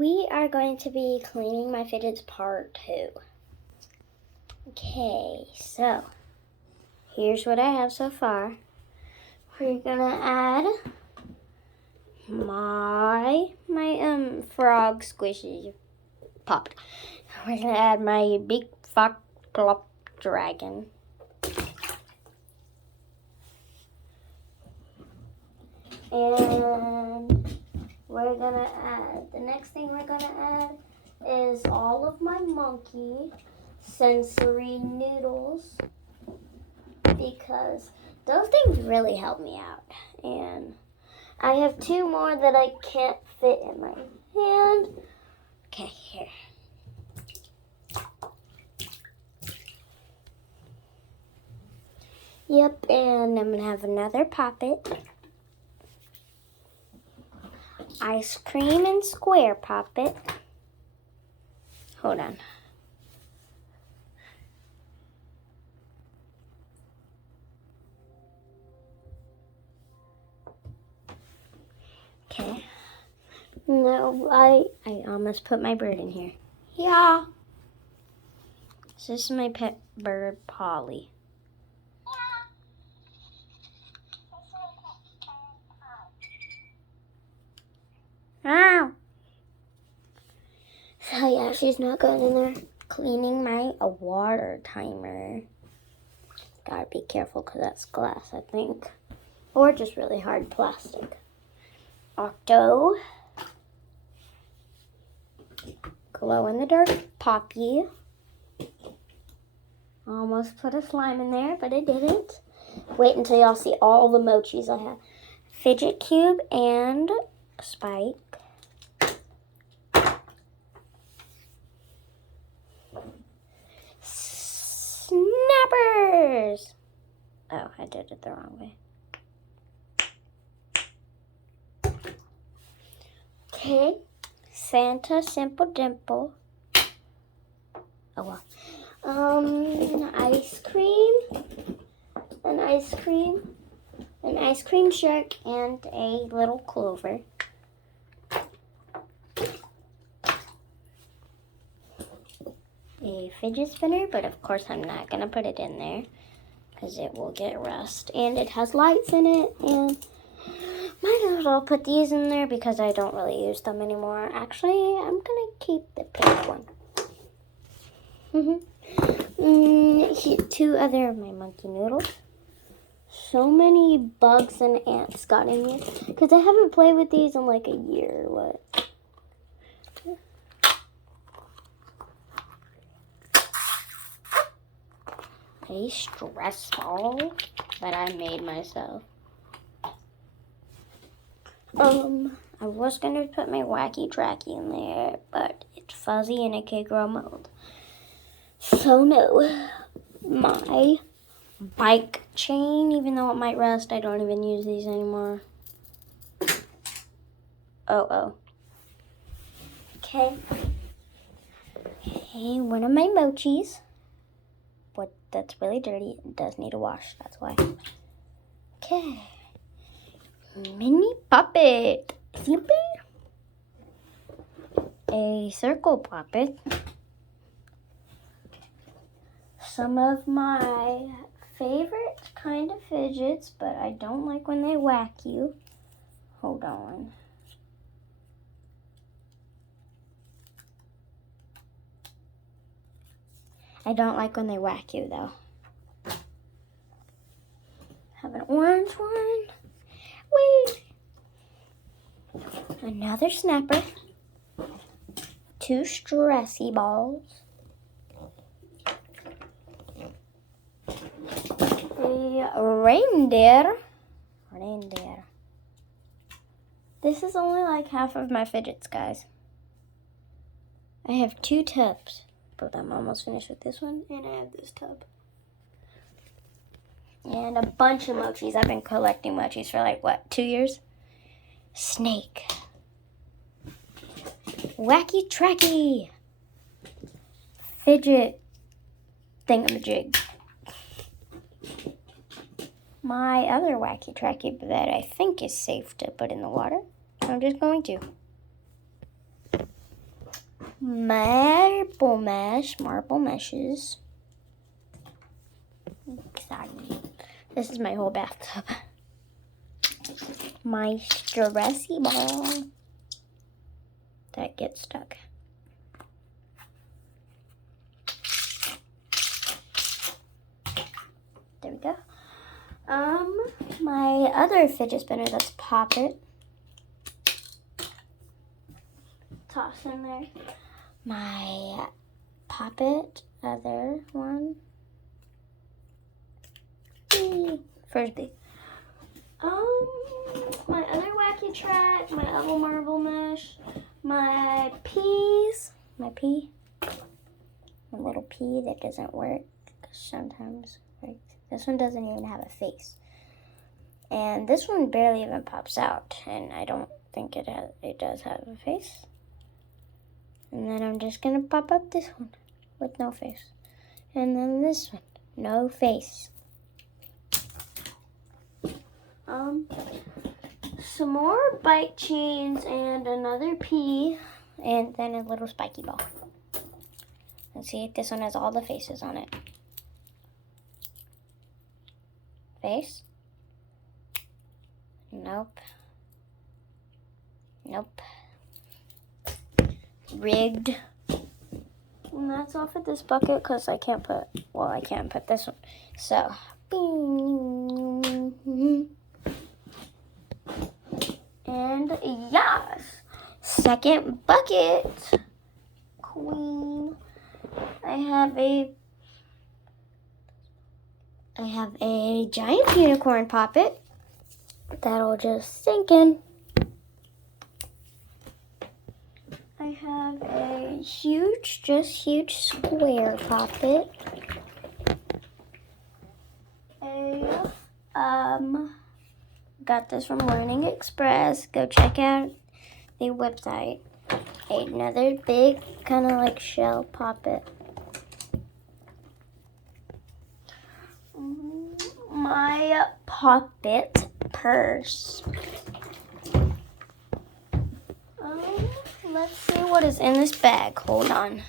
we are going to be cleaning my fidgets part 2. Okay, so here's what I have so far. We're gonna add my frog squishy popped. We're gonna add my big fuck plop dragon. And we're gonna add, the next thing we're gonna add is all of my monkey sensory noodles, because those things really help me out. And I have 2 more that I can't fit in my hand. Okay, here. Yep, and I'm gonna have another poppet. Ice cream and square poppet. Hold on. Okay. No, I almost put my bird in here. Yeah. So this is my pet bird, Polly. Ow. So yeah, she's not going in there. Cleaning my water timer. Gotta be careful because that's glass, I think. Or just really hard plastic. Octo. Glow in the dark Poppy. Almost put a slime in there, but I didn't. Wait until y'all see all the mochis I have. Fidget cube and Spike. Snappers! Oh, I did it the wrong way. Okay. Santa Simple Dimple. Oh well. Ice cream. An ice cream shark, and a little clover. A fidget spinner, but of course I'm not gonna put it in there because it will get rust. And it has lights in it, and might as well put these in there because I don't really use them anymore. Actually, I'm gonna keep the pink one. 2 other of my monkey noodles. So many bugs and ants got in here because I haven't played with these in like a year or what. A stress ball that I made myself. I was gonna put my wacky tracky in there, but it's fuzzy and it could grow mold. So no. My bike chain, even though it might rust, I don't even use these anymore. Oh. Okay. Okay, one of my mochis. But that's really dirty. It does need a wash, that's why. Okay. Mini puppet. Snoopy. A circle puppet. Some of my favorite kind of fidgets, but I don't like when they whack you. Hold on. I don't like when they whack you, though. Have an orange one. Whee! Another snapper. 2 stressy balls. A reindeer. This is only like half of my fidgets, guys. I have 2 tubs, but I'm almost finished with this one, and I have this tub. And a bunch of mochis. I've been collecting mochis for like, what, 2 years? Snake. Wacky tracky. Fidget thingamajig. My other wacky tracky that I think is safe to put in the water. I'm just going to. marble meshes. Exciting. This is my whole bathtub. My stressy ball that gets stuck. There we go. My other fidget spinner, that's Pop It. Toss in there. My Pop It, other one. Frisbee. My other wacky track, my other marble mesh, my peas, my little pea that doesn't work sometimes works. This one doesn't even have a face, and this one barely even pops out, and I don't think it does have a face. And then I'm just gonna pop up this one with no face, and then this one, no face. Some more bike chains and another pea, and then a little spiky ball. Let's see if this one has all the faces on it. Face? Nope. Nope. Rigged. And that's off of this bucket because I can't put this one. So, and yes, second bucket, queen. I have a giant unicorn poppet that'll just sink in. I have a huge square poppet. Got this from Learning Express. Go check out the website. Another big kind of like shell poppet. My poppet purse. Let's see what is in this bag. Hold on.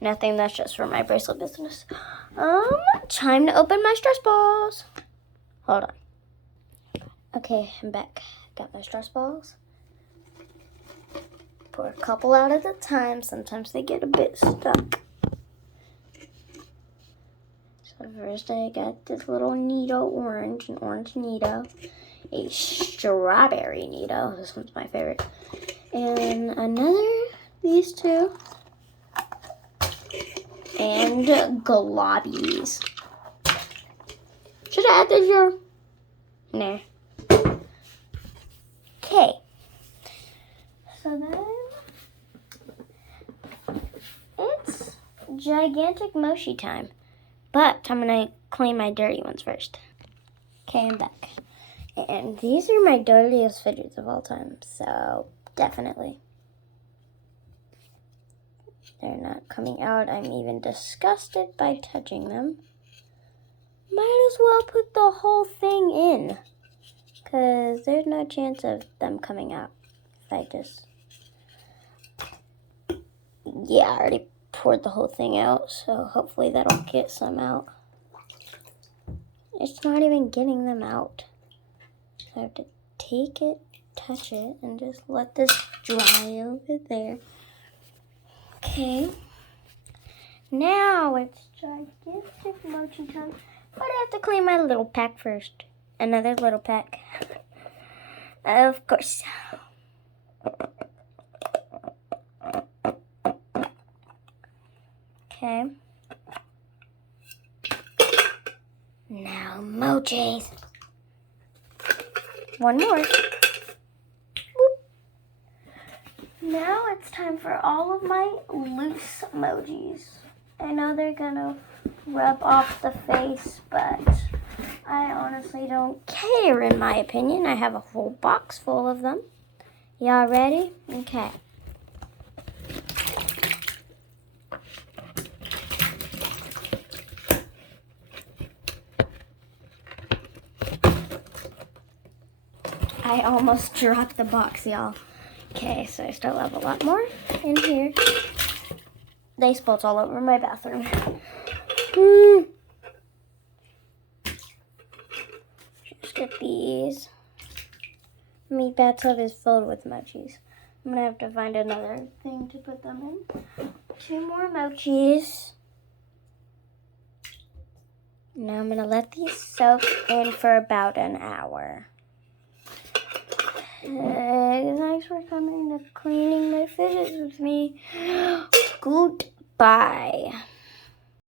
Nothing, that's just for my bracelet business. Time to open my stress balls. Hold on. Okay, I'm back. Got my stress balls. Pour a couple out at a time. Sometimes they get a bit stuck. So first I got this little Neato orange, an orange Neato. A strawberry Neato. This one's my favorite. And these two. And globbies. Should I add this here? Nah. Okay. So then it's gigantic mochi time. But I'm gonna clean my dirty ones first. Okay, I'm back. And these are my dirtiest fidgets of all time, so definitely. They're not coming out. I'm even disgusted by touching them. Might as well put the whole thing in, because there's no chance of them coming out if I just... Yeah, I already poured the whole thing out, so hopefully that'll get some out. It's not even getting them out. I have to take it, touch it, and just let this dry over there. Okay. Now it's gigantic mochi time. But I have to clean my little pack first. Another little pack. Of course. Okay. Now mochis. One more. Whoop. Now it's time for all of my loose emojis. I know they're gonna rub off the face, but I honestly don't care in my opinion. I have a whole box full of them. Y'all ready? Okay. I almost dropped the box, y'all. Okay, so I still have a lot more in here. They spilled all over my bathroom. Just get these. My bathtub is filled with mochis. I'm gonna have to find another thing to put them in. 2 more mochis. Now I'm gonna let these soak in for about an hour. Thanks for coming to cleaning my fidgets with me. Goodbye.